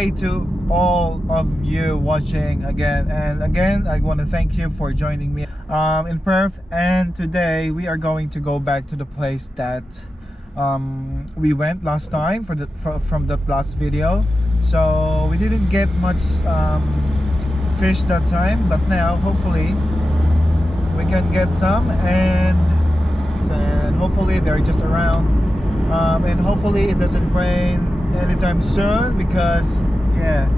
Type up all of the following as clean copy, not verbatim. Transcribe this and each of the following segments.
day to all of you watching again. And again, I want to thank you for joining me in Perth. And today we are going to go back to the place that we went last time from that last video. So we didn't get much fish that time, but now hopefully we can get some, and hopefully they're just around, and hopefully it doesn't rain anytime soon, because yeah,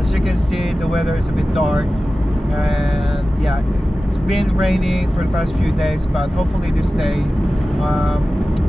as you can see, the weather is a bit dark, and yeah, it's been raining for the past few days, but hopefully this day,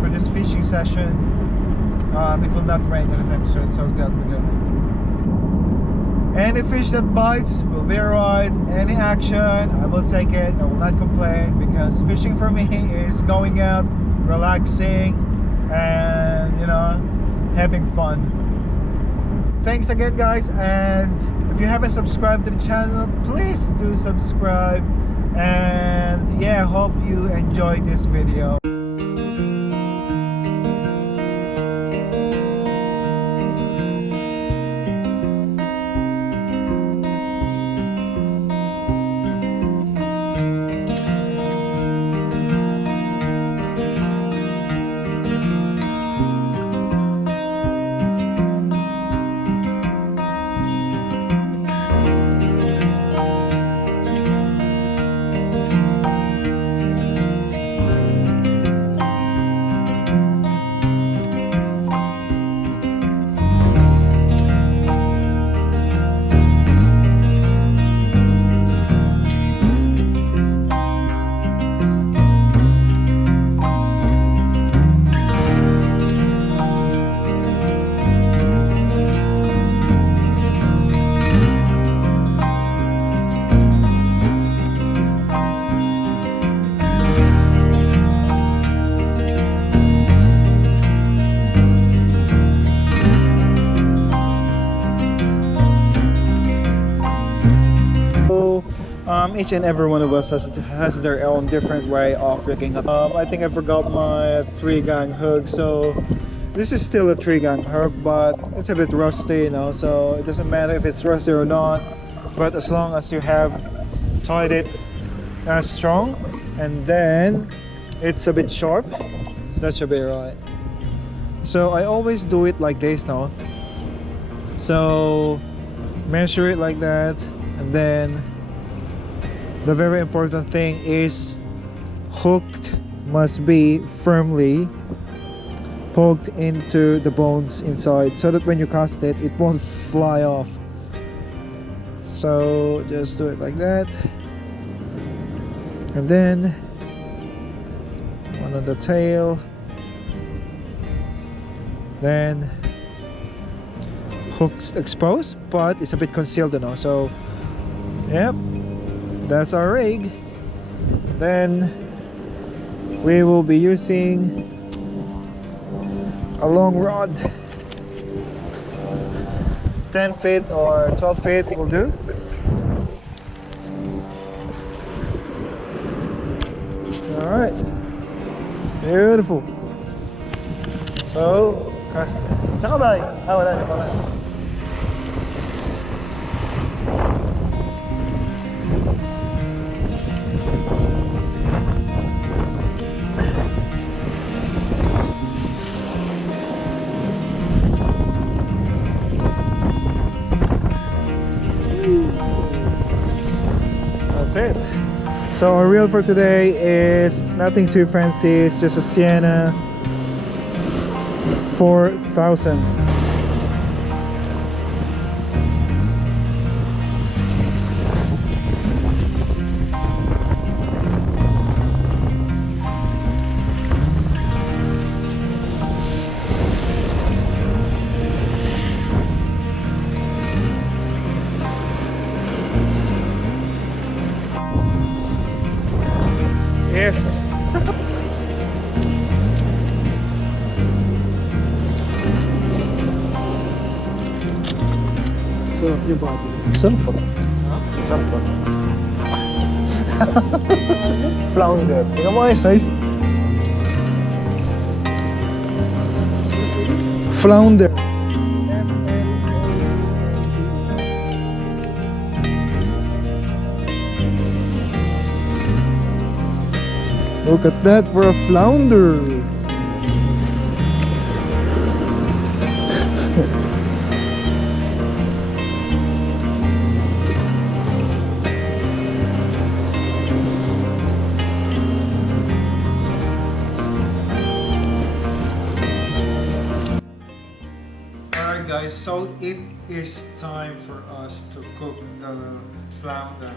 for this fishing session, it will not rain anytime soon, so we're good. Any fish that bites will be alright. Any action, I will take it. I will not complain, because fishing for me is going out, relaxing, and you know, having fun. Thanks again, guys, and if you haven't subscribed to the channel, please do subscribe. And yeah, hope you enjoyed this video. Each and every one of us has their own different way of rigging up. I think I forgot my 3-gang hook, so this is still a 3-gang hook, but it's a bit rusty, you know, so it doesn't matter if it's rusty or not, but as long as you have tied it strong, and then it's a bit sharp, that should be right. So I always do it like this now, so measure it like that, and then the very important thing is hooked must be firmly poked into the bones inside, so that when you cast it, it won't fly off. So just do it like that, and then one on the tail, then hooks exposed, but it's a bit concealed, you know, so yep, that's our rig. Then we will be using a long rod, 10 feet or 12 feet will do. Alright, beautiful. So, cast. Saan ka ba? Wala na pala. That's it. So our reel for today is nothing too fancy. It's just a Sienna 4000. Yes. Sarap yung body. Sarap po. Sarap po. Flounder. Tingnan mo yung size. Flounder. Look at that for a flounder. Alright guys, so it is time for us to cook the flounder.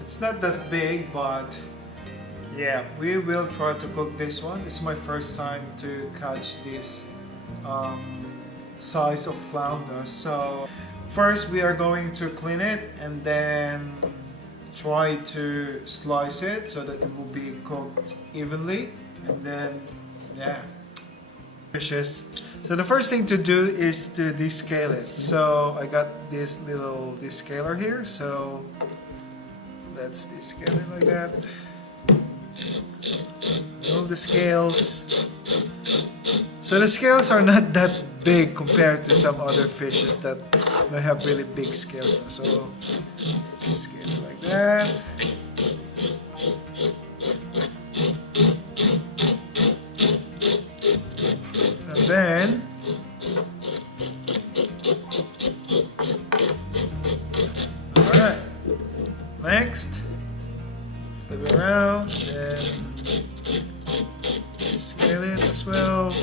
It's not that big, but yeah, we will try to cook this one. It's my first time to catch this size of flounder. So first we are going to clean it and then try to slice it so that it will be cooked evenly, and then yeah, delicious. So the first thing to do is to descale it. So I got this little descaler here, so let's descale it like that. Remove the scales. So the scales are not that big compared to some other fishes that they have really big scales. So scale it like that. And then alright, next flip it around and scale it as well.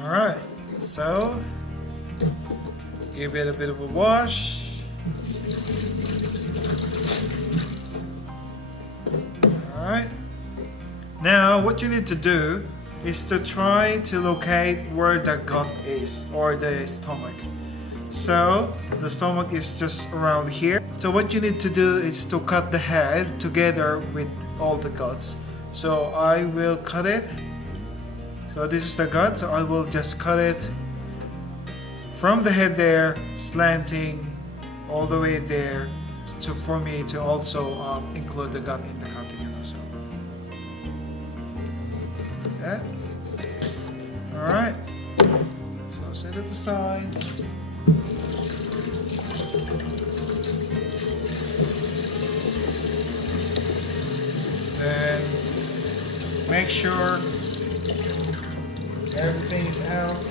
Alright, so give it a bit of a wash. Alright, now what you need to do is to try to locate where the gut is, or the stomach. So the stomach is just around here. So what you need to do is to cut the head together with all the guts. So I will cut it. So this is the gut, so I will just cut it from the head there, slanting all the way there, for me to also include the gut in the cutting. So like that. Alright, so set it aside. Then make sure everything is out.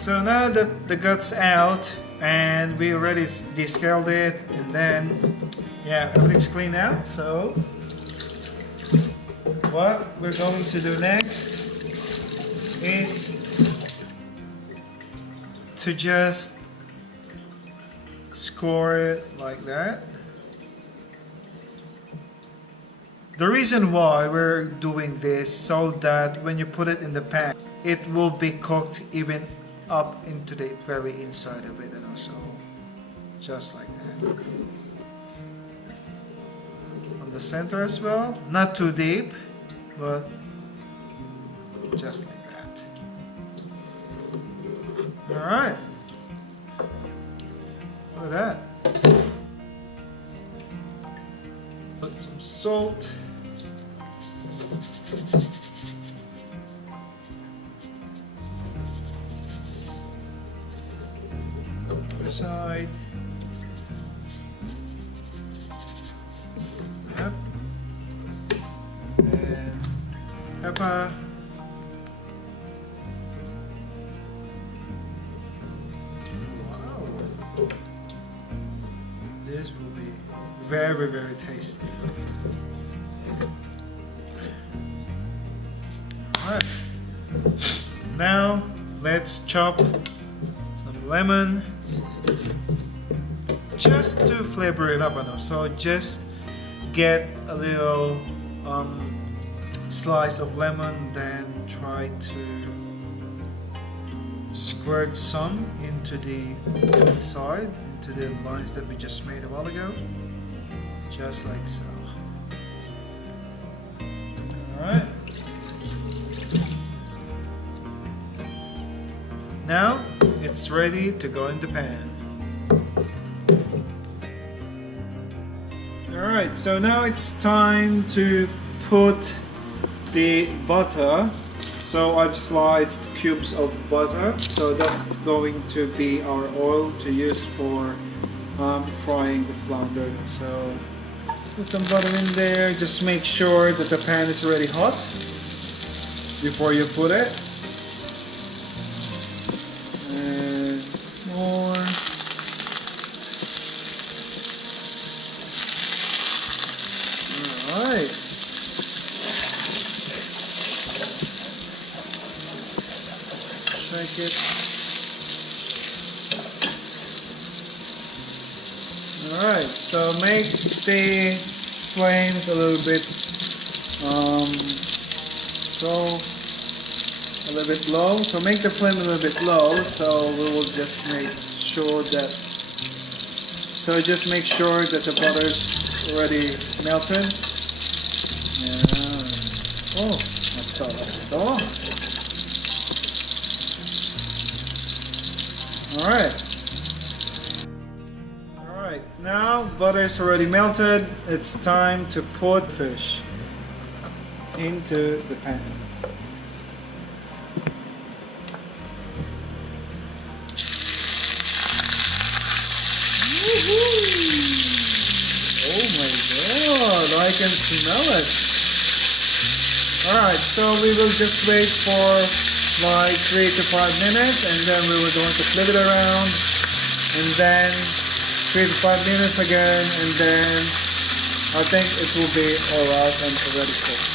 So now that the gut's out and we already descaled it, and then yeah, everything's clean now. So what we're going to do next is to just score it like that. The reason why we're doing this, so that when you put it in the pan, it will be cooked even up into the very inside of it, and also just like that. On the center as well, not too deep, but just like that. Alright. Look at that. Put some salt. Other side. Yep. And pepper. Wow. This will be very, very tasty. Alright. Now let's chop some lemon just to flavor it up, and also just get a little slice of lemon, then try to squirt some into the inside, into the lines that we just made a while ago, just like so. Alright. Now it's ready to go in the pan. Alright. Alright, so now it's time to put the butter. So I've sliced cubes of butter, so that's going to be our oil to use for frying the flounder. So put some butter in there. Just make sure that the pan is already hot before you put it. And more. Alright. Check it. Alright, so make the flames a little bit low. So make the flame a little bit low, so we will just make sure that the butter is already melted. Yeah. Oh, masarap ito. Alright, now butter is already melted. It's time to put fish into the pan. Oh my god, I can smell it. Alright, so we will just wait for like 3 to 5 minutes, and then we were going to flip it around, and then 3 to 5 minutes again, and then I think it will be alright and already cooked.